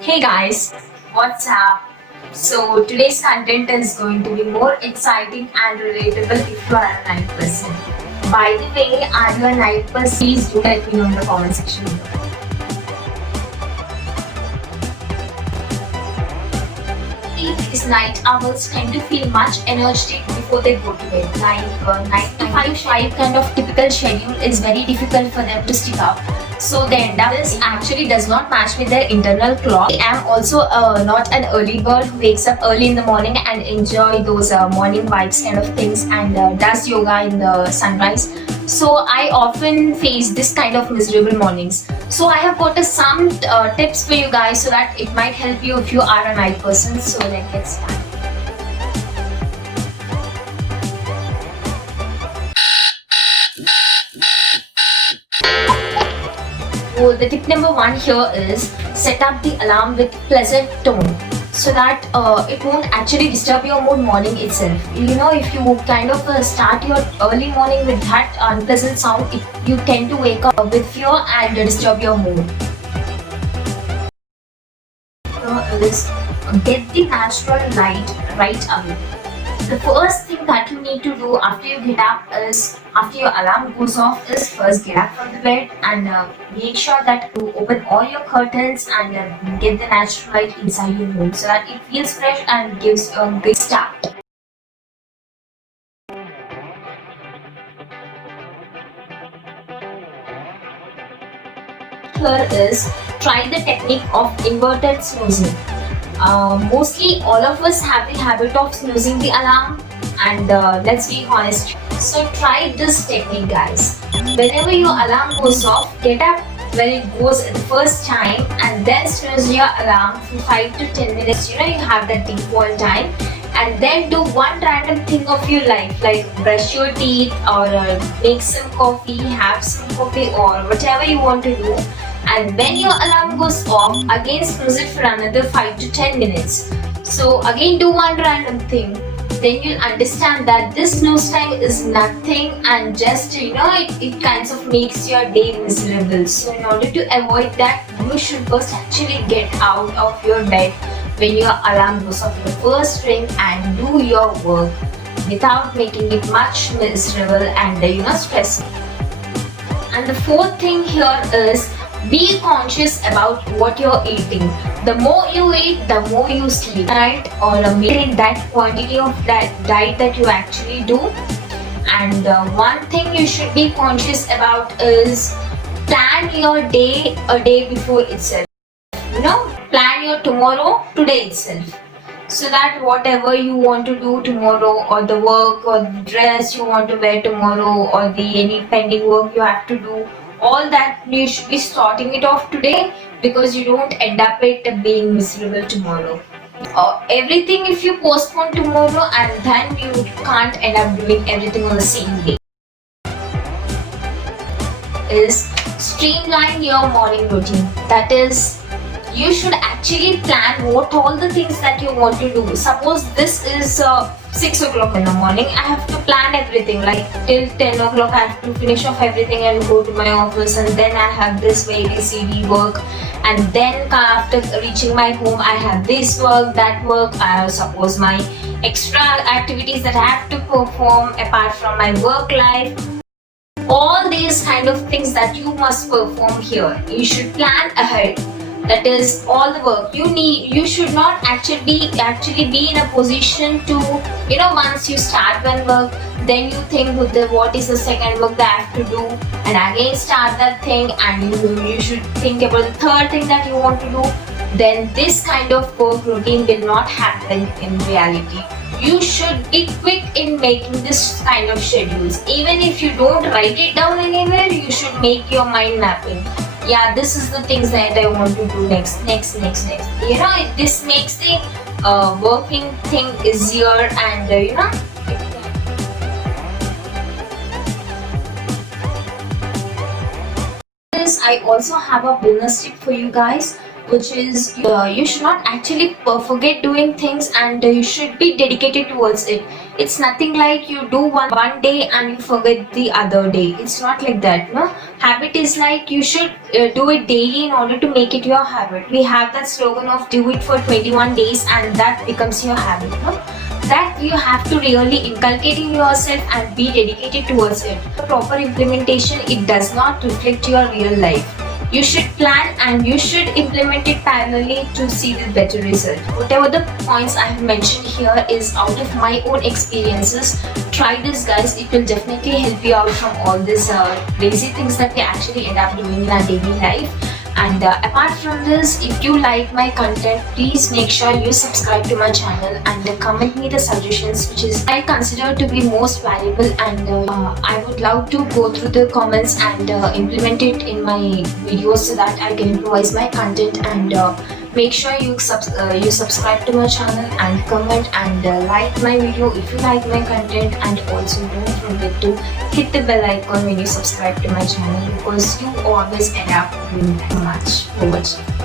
Hey guys, what's up? So today's content is going to be more exciting and relatable if you are a night person. By the way, are you a night person? Please do let me know in the comment section below. These night owls tend to feel much energetic before they go to bed. Like 9 to 5 kind of typical schedule is very difficult for them to stick up. So they end up, this actually does not match with their internal clock. I am also not an early bird who wakes up early in the morning and enjoy those morning vibes kind of things and does yoga in the sunrise. So I often face this kind of miserable mornings. So I have got some tips for you guys so that it might help you if you are a night person. So let's get started. So the tip number 1 here is set up the alarm with pleasant tone so that it won't actually disturb your mood morning itself. You know, if you kind of start your early morning with that unpleasant sound, you tend to wake up with fear and disturb your mood. Is get the natural light right away. The first thing that you need to do after you get up is, after your alarm goes off, is first get up from the bed and make sure that you open all your curtains and get the natural light inside your room so that it feels fresh and gives a good start. Here is, try the technique of inverted snoozing. Mostly all of us have the habit of snoozing the alarm, and let's be honest. So try this technique, guys. Whenever your alarm goes off, get up when it goes the first time and then snooze your alarm for 5 to 10 minutes. You know, you have that default time, and then do one random thing of your life, like brush your teeth or make some coffee, have some coffee, or whatever you want to do. And when your alarm goes off, again snooze it for another 5 to 10 minutes. So again do one random thing. Then you'll understand that this snooze time is nothing and just, you know, it kind of makes your day miserable. So in order to avoid that, you should first actually get out of your bed when your alarm goes off the first ring and do your work without making it much miserable and stressful. And the fourth thing here is, be conscious about what you're eating. The more you eat, the more you sleep, right? Or maintain that quantity of that diet that you actually do. And one thing you should be conscious about is plan your day a day before itself. You know, plan your tomorrow today itself. So that whatever you want to do tomorrow, or the work or the dress you want to wear tomorrow, or any pending work you have to do, all that you should be starting it off today, because you don't end up it being miserable tomorrow. Everything if you postpone tomorrow, and then you can't end up doing everything on the same day. Is streamline your morning routine. That is, you should actually plan what all the things that you want to do. Suppose this is 6 o'clock in the morning, I have to plan everything, like till 10 o'clock I have to finish off everything and go to my office, and then I have this ABCD work, and then after reaching my home I have this work, that work, suppose my extra activities that I have to perform apart from my work life. All these kind of things that you must perform here, you should plan ahead. That is all the work you need. You should not actually be in a position to, once you start one work, then you think what is the second work that I have to do, and again start that thing, and you should think about the third thing that you want to do. Then this kind of work routine will not happen in reality. You should be quick in making this kind of schedules. Even if you don't write it down anywhere, you should make your mind mapping. Yeah, this is the things that I want to do next. You know, this makes the working thing easier, and I also have a bonus tip for you guys, which is you should not actually forget doing things, and you should be dedicated towards it. It's nothing like you do one day and you forget the other day. It's not like that, no. Habit is like you should do it daily in order to make it your habit. We have that slogan of do it for 21 days and that becomes your habit, no. That you have to really inculcate in yourself and be dedicated towards it. The proper implementation, it does not reflect your real life. You should plan and you should implement it parallelly to see the better result. Whatever the points I have mentioned here is out of my own experiences. Try this, guys. It will definitely help you out from all these lazy things that we actually end up doing in our daily life. And apart from this, if you like my content, please make sure you subscribe to my channel and comment me the suggestions which is I consider to be most valuable, and I would love to go through the comments and implement it in my videos so that I can improvise my content. And make sure you subscribe to my channel and comment and like my video if you like my content, and also don't forget to hit the bell icon when you subscribe to my channel, because you always end up doing that much for watching.